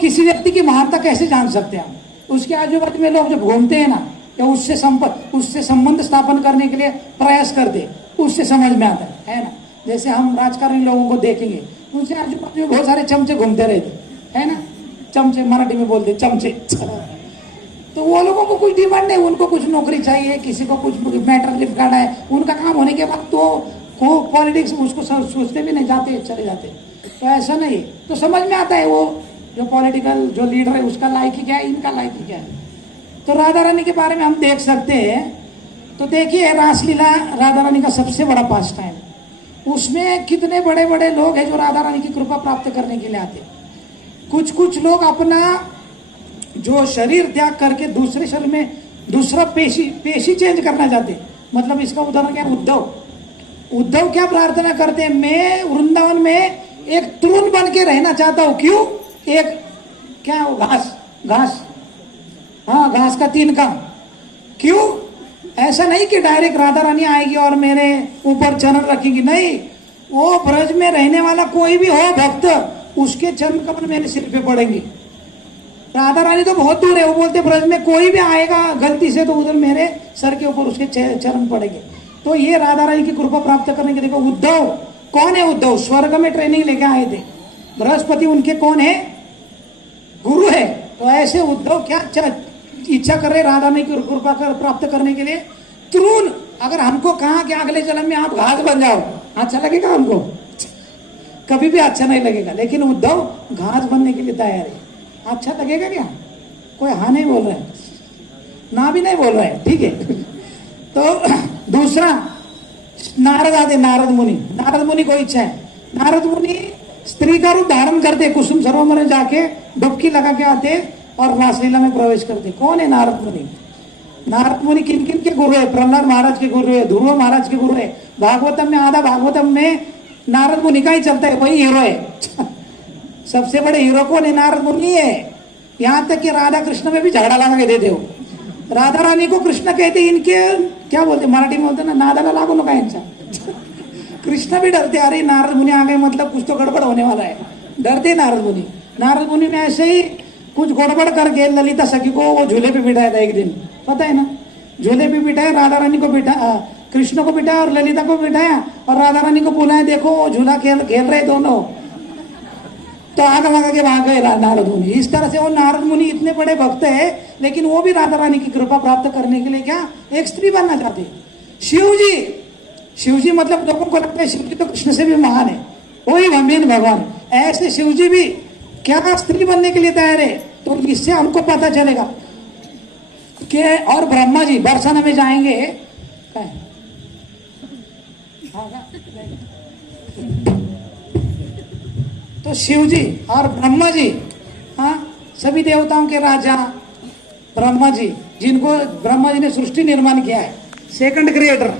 किसी व्यक्ति की महानता कैसे जान सकते हैं हम? उसके आजू बाजू में लोग जो घूमते हैं ना, या उससे संबंध स्थापन करने के लिए प्रयास करते, उससे समझ में आता है ना। जैसे हम राजकारणी लोगों को देखेंगे, उनसे आजू बाजू में बहुत सारे चमचे घूमते रहते है ना, चमचे मराठी में बोलते चमचे। तो वो लोगों को कुछ डिमांड नहीं, उनको कुछ नौकरी चाहिए, किसी को कुछ मैटर लिफ्ट गाड़ा है, उनका काम होने के बाद तो पॉलिटिक्स उसको सोचते भी नहीं, जाते चले जाते। तो ऐसा नहीं, तो समझ में आता है वो जो पॉलिटिकल जो लीडर है उसका लायकी क्या है, इनका लायकी क्या है। तो राधा रानी के बारे में हम देख सकते हैं। तो देखिए रासलीला राधा रानी का सबसे बड़ा पास टाइम, उसमें कितने बड़े बड़े लोग हैं जो राधा रानी की कृपा प्राप्त करने के लिए आते। कुछ लोग अपना जो शरीर त्याग करके दूसरे शरीर में दूसरा पेशी चेंज करना चाहते। मतलब इसका उदाहरण क्या, उद्धव क्या प्रार्थना करते हैं, मैं वृंदावन में एक तृण बन के रहना चाहता हूं। क्यों? एक क्या हो, घास, हाँ घास का 3 काम। क्यों? ऐसा नहीं कि डायरेक्ट राधा रानी आएगी और मेरे ऊपर चरण रखेगी, नहीं, वो ब्रज में रहने वाला कोई भी हो भक्त, उसके चरण कमल मेरे सिर पे पड़ेंगे। राधा रानी तो बहुत दूर है, वो बोलते ब्रज में कोई भी आएगा गलती से तो उधर मेरे सर के ऊपर उसके चरण पड़ेंगे। तो ये राधा रानी की कृपा प्राप्त करने के, देखो उद्धव कौन है, उद्धव स्वर्ग में ट्रेनिंग लेके आए थे, बृहस्पति उनके कौन है, गुरु है। तो ऐसे उद्धव क्या इच्छा कर रहे राधा रानी की कृपा प्राप्त करने के लिए। तृण, अगर हमको कहा कि अगले जन्म में आप घास बन जाओ, अच्छा लगेगा हमको? कभी भी अच्छा नहीं लगेगा। लेकिन उद्धव घास बनने के लिए तैयार है, अच्छा लगेगा क्या? कोई हाँ नहीं बोल रहा है, ना भी नहीं बोल रहा है, ठीक है। तो दूसरा नारद आते, नारद मुनि को इच्छा है, नारद मुनि स्त्री का रूप धारण करते, कुसुम सरोवर में जाके डुबकी लगा के आते और रासलीला में प्रवेश करते। कौन है नारद मुनि? नारद मुनि किन किन के गुरु है? प्रहलाद महाराज के गुरु है, ध्रुव महाराज के गुरु है। भागवतम में आधा भागवतम में नारद मुनि का ही चलता है, वही हीरो है। सबसे बड़े हीरो कौन है? नारद मुनि है। यहाँ तक कि राधा कृष्ण में भी झगड़ा लगा के देते हो। राधा रानी को कृष्ण कहते, इनके क्या बोलते, मराठी में बोलते ना, नादाला लागू नका यांचा। कृष्ण भी डरते, अरे नारद मुनि आ गए मतलब कुछ तो गड़बड़ होने वाला है, डरते नारद मुनि। नारद मुनि ने ऐसे ही कुछ गड़बड़ करके ललिता सखी को वो झूले पे बिठाया था एक दिन, पता है ना, झूले पे बिठाया, राधा रानी को कृष्ण को बिठाया और ललिता को बिठाया और राधा रानी को बुलाया, देखो वो झूला खेल रहे दोनों। तो आगे भागा के भाग गए नारद मुनि। इस तरह से वो नारद मुनि इतने बड़े भक्त है, लेकिन वो भी राधा रानी की कृपा प्राप्त करने के लिए क्या, एक स्त्री बनना चाहते। शिव जी मतलब लोगों को लगता है शिव जी तो कृष्ण से भी महान है, वही मेन भगवान। ऐसे शिव जी भी क्या स्त्री बनने के लिए तैयार है। तो इससे हमको पता चलेगा कि, और ब्रह्मा जी बरसाना में जाएंगे, तो शिव जी और ब्रह्मा जी, हाँ सभी देवताओं के राजा ब्रह्मा जी, जिनको ब्रह्मा जी ने सृष्टि निर्माण किया है, सेकंड क्रिएटर,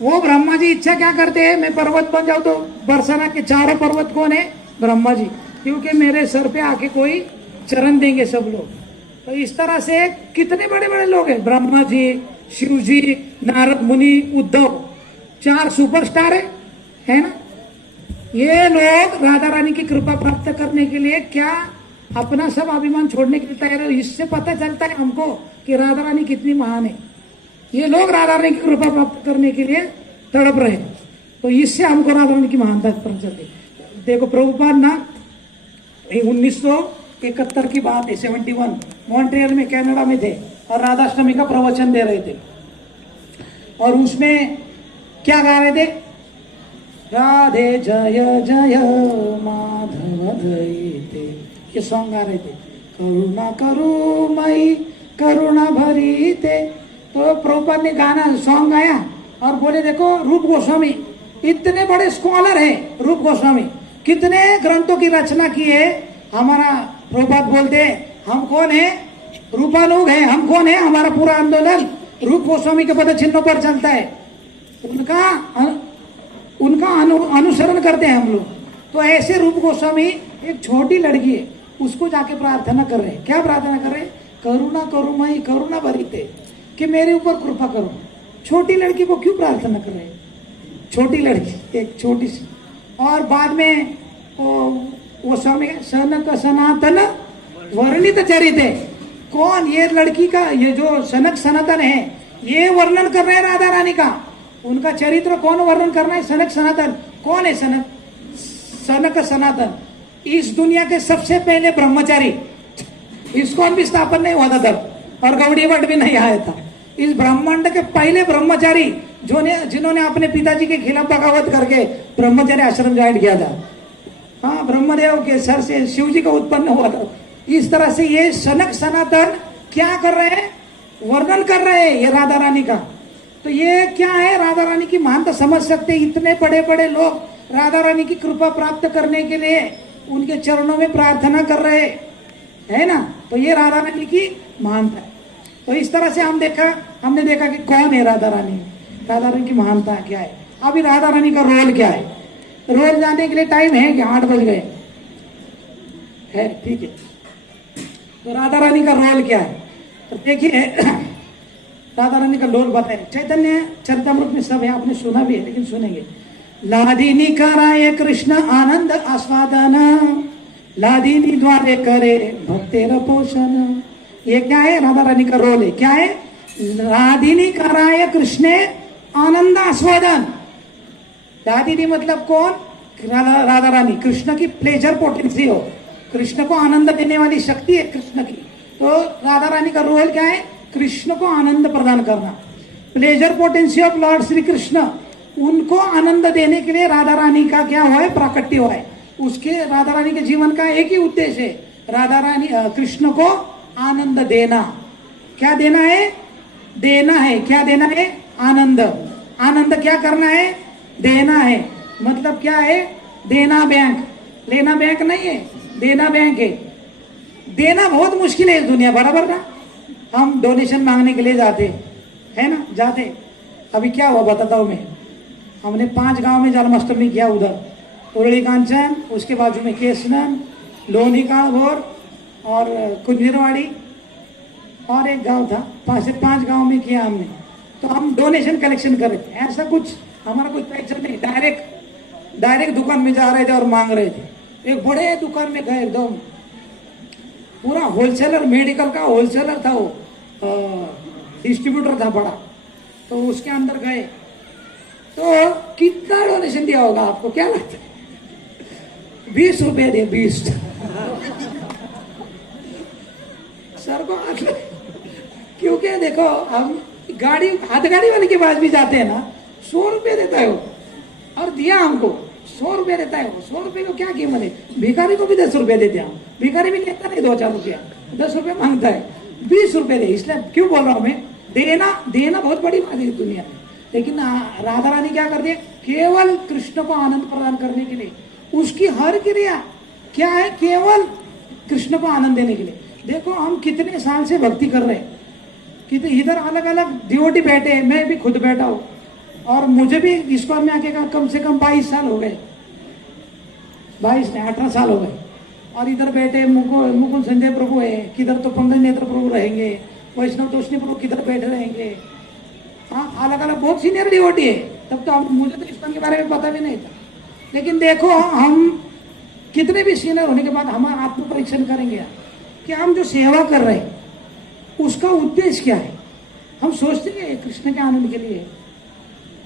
वो ब्रह्मा जी इच्छा क्या करते हैं, मैं पर्वत बन जाऊं। तो बरसाना के चारों पर्वत कौन है? ब्रह्मा जी, क्योंकि मेरे सर पे आके कोई चरण देंगे सब लोग। तो इस तरह से कितने बड़े बड़े लोग हैं, ब्रह्मा जी, शिव जी, नारद मुनि, उद्धव, 4 सुपरस्टार है ना। ये लोग राधा रानी की कृपा प्राप्त करने के लिए क्या अपना सब अभिमान छोड़ने के लिए तैयार है। इससे पता चलता है हमको कि राधा रानी कितनी महान है। ये लोग राधा रानी की कृपा प्राप्त करने के लिए तड़प रहे, तो इससे हमको राधा रानी की महानता पता चलती। देखो प्रभुपाद ना 1971 की बात है, 71 मॉन्ट्रियल में कनाडा में थे और राधाष्टमी का प्रवचन दे रहे थे, और उसमें क्या गा रहे थे, राधे जय जय माधव धैते, ये सॉन्ग गा रहे थे। करुणा करू मई करुणा भरी थे। तो प्रभुपाद ने गाना सॉन्ग गाया और बोले देखो रूप गोस्वामी इतने बड़े स्कॉलर है, रूप गोस्वामी कितने ग्रंथों की रचना की है। हमारा प्रभुपाद बोलते हम कौन है, रूपानुग है, हम कौन है, हमारा पूरा आंदोलन रूप गोस्वामी के पद चिन्हों पर चलता है, उनका अनुसरण करते हैं हम लोग। तो ऐसे रूप गोस्वामी एक छोटी लड़की है, उसको जाके प्रार्थना कर रहे, क्या प्रार्थना कर रहे, करुणा करू मई करुणा भरी थे, कि मेरे ऊपर कृपा करो। छोटी लड़की को क्यों प्रार्थना कर रहे, छोटी लड़की एक छोटी सी। और बाद में वो स्वामी का सनक सनातन वर्णित चरित है। कौन ये लड़की का, ये जो सनक सनातन है, ये वर्णन कर रहे हैं राधा रानी का। उनका चरित्र कौन वर्णन करना है? सनक सनातन। कौन है सनक? सनक सनातन इस दुनिया के सबसे पहले ब्रह्मचारी। इस्कॉन भी स्थापन नहीं हुआ था तब, और गौड़ी मठ भी नहीं आया था। इस ब्रह्मांड के पहले ब्रह्मचारी जिन्होंने अपने पिताजी के खिलाफ बगावत करके ब्रह्मचारी आश्रम ज्वाइन किया था। हाँ, ब्रह्मदेव के सर से शिव जी का उत्पन्न हुआ था। इस तरह से ये सनक सनातन क्या कर रहे हैं? वर्णन कर रहे हैं ये राधा रानी का। तो ये क्या है? राधा रानी की महानता समझ सकते। इतने बड़े बड़े लोग राधा रानी की कृपा प्राप्त करने के लिए उनके चरणों में प्रार्थना कर रहे है ना। तो ये राधा रानी की महानता है। तो इस तरह से हमने देखा कि कौन है राधा रानी, राधा रानी की महानता क्या है। अभी राधा रानी का रोल क्या है? रोल जाने के लिए टाइम है कि 8 बज गए है? ठीक है। तो राधा रानी का रोल क्या है? तो देखिए राधा रानी का रोल बताए। चैतन्य चरितमृत में सब है, आपने सुना भी है, लेकिन सुनेंगे। लादिनी कराए कृष्ण आनंद आस्वादन, लादिनी द्वारे करे भक्तेर पोषण। ये क्या है? राधा रानी का रोल है। क्या है? लादिनी कराए कृष्ण आनंद आस्वादन। लादिनी मतलब कौन? राधा रानी। कृष्ण की प्लेजर पोटेंसी हो, कृष्ण को आनंद देने वाली शक्ति है कृष्ण की। तो राधा रानी का रोल क्या है? कृष्ण को आनंद प्रदान करना। Pleasure potency of Lord Shri Krishna, उनको आनंद देने के लिए राधा रानी का क्या हुआ है? प्राकट्य हुआ है। उसके राधा रानी के जीवन का एक ही उद्देश्य है, राधा रानी कृष्ण को आनंद देना। क्या देना है? देना है। क्या देना है? आनंद। आनंद क्या करना है? देना है। मतलब क्या है? देना बैंक, लेना बैंक नहीं है, देना बैंक है। देना बहुत मुश्किल है इस दुनिया, बराबर ना। हम डोनेशन मांगने के लिए जाते है ना, जाते। अभी क्या हुआ बताता हूं मैं। हमने 5 गांव में जन्माष्टमी किया, उधर उरली कांचन, उसके बाजू में केसनन, लोनी काणभोर और कुंजरवाड़ी और एक गांव था। 5 गांव में किया हमने। तो हम डोनेशन कलेक्शन कर रहे थे। ऐसा कुछ हमारा कुछ पैसा नहीं, डायरेक्ट दुकान में जा रहे थे और मांग रहे थे। एक बड़े दुकान में गए, एकदम पूरा होलसेलर, मेडिकल का होलसेलर था वो, डिस्ट्रीब्यूटर था बड़ा। तो उसके अंदर गए तो कितना डोनेशन दिया होगा आपको, क्या लगता है? 20 रुपए दे, 20 सर को हाथ लगे। क्योंकि देखो हम हाथगाड़ी वाले के पास भी जाते हैं ना, 100 रुपए देता है वो, और दिया हमको 100 रुपए देता है वो। 100 रुपए को क्या कीमत है? भिखारी को भी 10 रुपए देते हैं। भिखारी भी लेता नहीं 2-4 रुपया, 10 रुपए मांगता है, 20 रुपए दे। इसलिए क्यों बोल रहा हूं मैं, देना बहुत बड़ी बात है इस दुनिया में। लेकिन राधा रानी क्या करती है? केवल कृष्ण को आनंद प्रदान करने के लिए उसकी हर क्रिया क्या है? केवल कृष्ण को आनंद देने के लिए। देखो हम कितने साल से भक्ति कर रहे हैं, कितने इधर अलग अलग डिवोटी बैठे हैं, मैं भी खुद बैठा हूं, और मुझे भी इस्कॉन में आके कम से कम 22 साल हो गए, 18 साल हो गए। और इधर बैठे मुकुंद संजय प्रभु है, किधर तो पंकज नेत्र प्रभु रहेंगे, वैष्णव तोषणी प्रभु किधर बैठे रहेंगे। हाँ, अलग अलग बहुत सीनियर डिवोटी है। तब तो मुझे तो इस्कॉन के बारे में पता भी नहीं था। लेकिन देखो हम कितने भी सीनियर होने के बाद हमारा आत्म परीक्षण करेंगे कि हम जो सेवा कर रहे हैं उसका उद्देश्य क्या है। हम सोचते हैं कृष्ण के आनंद के लिए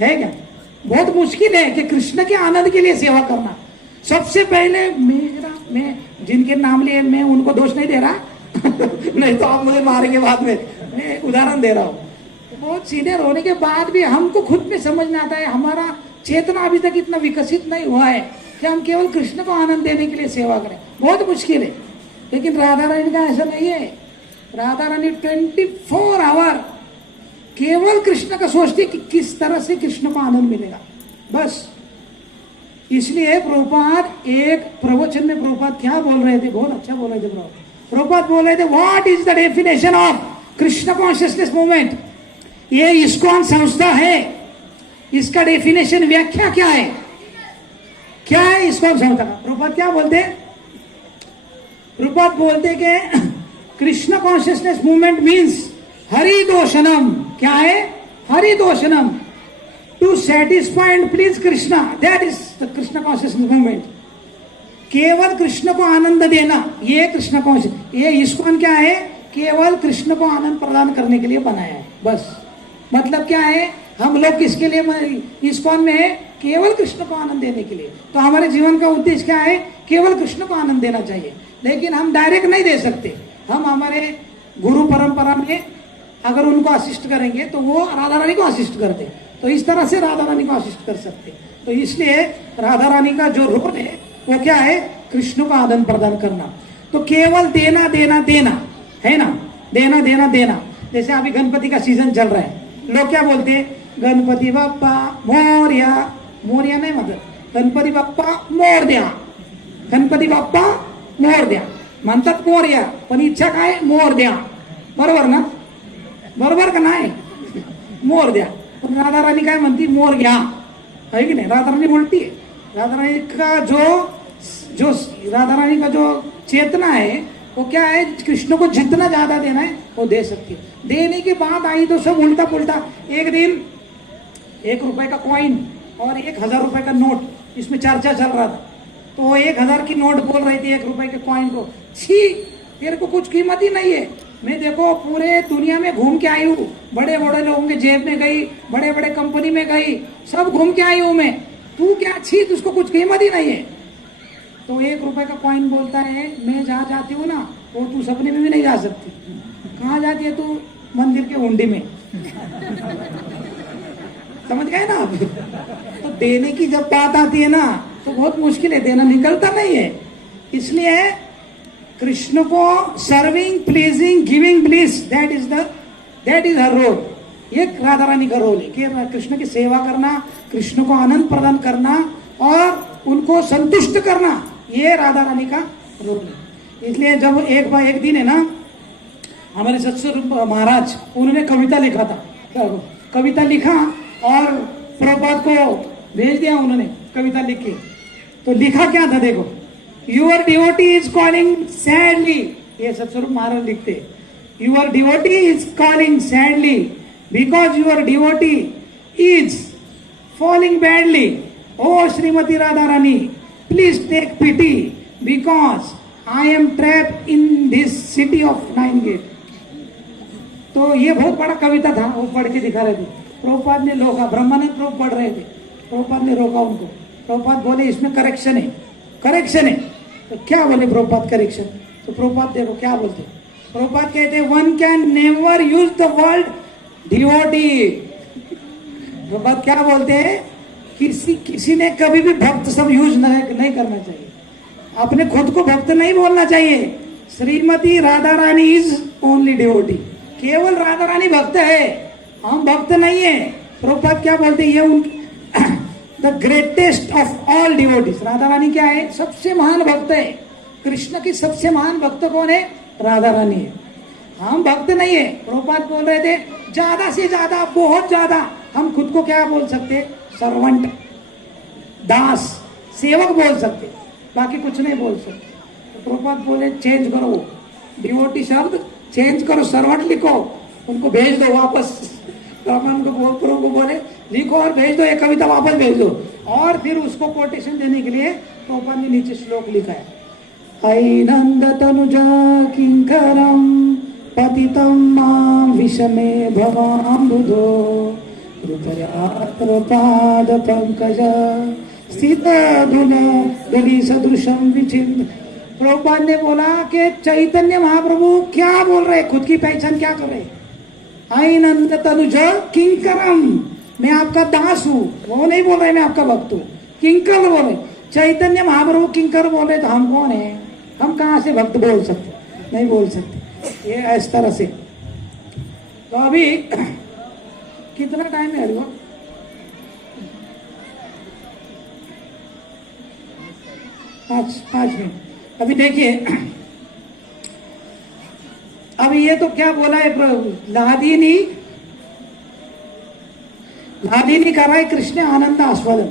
है क्या? बहुत मुश्किल है कि कृष्ण के आनंद के लिए सेवा करना। सबसे पहले मैं जिनके नाम लिए मैं उनको दोष नहीं दे रहा नहीं तो आप मुझे मारेंगे बाद में, मैं उदाहरण दे रहा हूँ। बहुत सीनियर होने के बाद भी हमको खुद में समझ में आता है, हमारा चेतना अभी तक इतना विकसित नहीं हुआ है कि हम केवल कृष्ण को आनंद देने के लिए सेवा करें। बहुत मुश्किल है। लेकिन राधा रानी का ऐसा नहीं है। राधा रानी 24 आवर केवल कृष्ण का सोचती कि किस तरह से कृष्ण को आनंद मिलेगा, बस। इसलिए प्रभुपाद एक प्रवचन में प्रभुपाद क्या बोल रहे थे, बहुत अच्छा बोल रहे थे प्रभुपाद बोल रहे थे, what is the definition of Krishna consciousness movement. ये इस्कॉन संस्था है, इसका डेफिनेशन व्याख्या क्या है? क्या है इस्कॉन संस्था का? प्रभुपाद क्या बोलते हैं? प्रभुपाद बोलते कि कृष्ण कॉन्शियसनेस मूवमेंट मीन्स हरिदोषनम। क्या है? हरिदोषनम, to satisfy and please Krishna, that is the Krishna consciousness movement. केवल कृष्ण को आनंद देना, ये कृष्ण कॉन्शियस, ये इस्कॉन क्या है, केवल कृष्ण को आनंद प्रदान करने के लिए बनाया है बस। मतलब क्या है, हम लोग किसके लिए इस्कॉन में है, केवल कृष्ण को आनंद देने के लिए। तो हमारे जीवन का उद्देश्य क्या है, केवल कृष्ण को आनंद देना चाहिए। लेकिन हम डायरेक्ट नहीं दे सकते, हम हमारे गुरु परंपरा में अगर उनको असिस्ट करेंगे तो वो राधा रानी को असिस्ट करते, तो इस तरह से राधा रानी को असिस्ट कर सकते। तो इसलिए राधा रानी का जो रोल है वो क्या है, कृष्ण को आनंद प्रदान करना। तो केवल देना देना देना है ना, देना देना देना। जैसे अभी गणपति का सीजन चल रहा है, लोग क्या बोलते हैं, गणपति बाप्पा मोरया, मोरया नहीं मतलब गणपती बाप्पा मोर द्या, गणपती बाप्पा मोर द्या म्हणतात, मोरया पण इच्छा काय, मोर द्या, बरोबर ना, बरोबर का नाही, मोर द्या। पण राधा रानी काय म्हणती, मोर घ्या, है की नहीं, राधा रानी बोलती है। राधा रानी का जो राधा रानी का जो चेतना है वो क्या है, कृष्ण को जितना ज्यादा देना है वो दे सकती है। देने की बात आई तो सब उल्टा पुल्टा। एक दिन 1 रुपए का कॉइन और 1000 रुपए का नोट, इसमें चर्चा चल रहा था। तो 1000 की नोट बोल रही थी 1 रुपए के कॉइन को, छी तेरे को कुछ कीमत ही नहीं है, मैं देखो पूरे दुनिया में घूम के आई हूँ, बड़े बड़े लोगों के जेब में गई, बड़े बड़े कंपनी में गई, सब घूम के आई हूँ मैं, तू क्या छी, तुझको कुछ कीमत ही नहीं है। तो 1 रुपए का कॉइन बोलता है, मैं जहाँ जाती हूँ ना वो तू सपने में भी नहीं जा सकती। कहाँ जाती है तू, मंदिर के हुंडी में। समझ गए ना आप। तो देने की जब बात आती है ना तो बहुत मुश्किल है, देना निकलता नहीं है। इसलिए कृष्ण को serving, pleasing, giving bliss, that is her role. ये राधा रानी का रोल है कि कृष्ण की सेवा करना, कृष्ण को आनंद प्रदान करना और उनको संतुष्ट करना, ये राधा रानी का रोल है। इसलिए जब एक दिन है ना, हमारे सत्सुर महाराज उन्होंने कविता लिखा था, कविता लिखा और प्रभुपाद को भेज दिया उन्होंने, कविता लिख के। तो लिखा क्या था देखो, your devotee is calling sadly, ये सत्स्वरूप महाराज लिखते, your devotee is calling sadly because your devotee is falling badly, O Shrimati Radha Rani please take pity because I am trap in this city of 9 gate. तो ये बहुत बड़ा कविता था, वो पढ़ के दिखा रहे थे। प्रभुपाद ने रोका, ब्रह्मानंद प्रभु पढ़ रहे थे, प्रभुपाद ने रोका उनको। प्रभुपाद बोले इसमें करेक्शन है, करेक्शन है। तो क्या बोले प्रभुपाद, करेक्शन। तो प्रभुपाद देखो क्या बोलते, प्रभुपाद कहते हैं one can never use the word devotee. Prabhupada क्या बोलते हैं, किसी ने कभी भी भक्त सब यूज नहीं करना चाहिए, अपने खुद को भक्त नहीं बोलना चाहिए। श्रीमती राधा रानी इज ओनली डिवोटी, केवल राधा रानी भक्त है, हम भक्त नहीं है। प्रभुपाद क्या बोलते हैं, ये the greatest of all devotees, Radha Rani क्या है, सबसे महान भक्त है। कृष्ण की सबसे महान भक्त कौन है, राधा रानी है, हम भक्त नहीं है। प्रभुपाद बोल रहे थे ज्यादा से ज्यादा, बहुत ज्यादा हम खुद को क्या बोल सकते, सर्वंट, दास, सेवक बोल सकते, बाकी कुछ नहीं बोल सकते। तो प्रभुपाद बोले चेंज करो डिवोटी शब्द, चेंज करो, सर्वंट लिखो, उनको भेज दो वापस। ब्राह्मण को बोले लिखो और भेज दो, ये कविता वापस भेज दो। और फिर उसको कोटेशन देने के लिए प्रभुपाद ने नीचे श्लोक लिखा है, ऐनंद तनुजा किंकरम पतितम मां विषमे भवाम्बुधो कृपयात्रपाद पंकज स्थित धुली सदृशम विचिन्त। प्रभुपाद ने बोला कि चैतन्य महाप्रभु क्या बोल रहे, खुद की पहचान क्या कर रहे, ऐनंद तनुज किंकरम, मैं आपका दास हूं, वो नहीं बोल रहे मैं आपका भक्त हूं, किंकर बोले। चैतन्य महाप्रभु किंकर बोले तो हम कौन है, हम कहां से भक्त बोल सकते, नहीं बोल सकते। ये इस तरह से। तो अभी कितना टाइम है अभी, 5 मिनट। अभी देखिए, अभी ये तो क्या बोला है, लादिनी कर रहा है कृष्ण आनंद आस्वादन।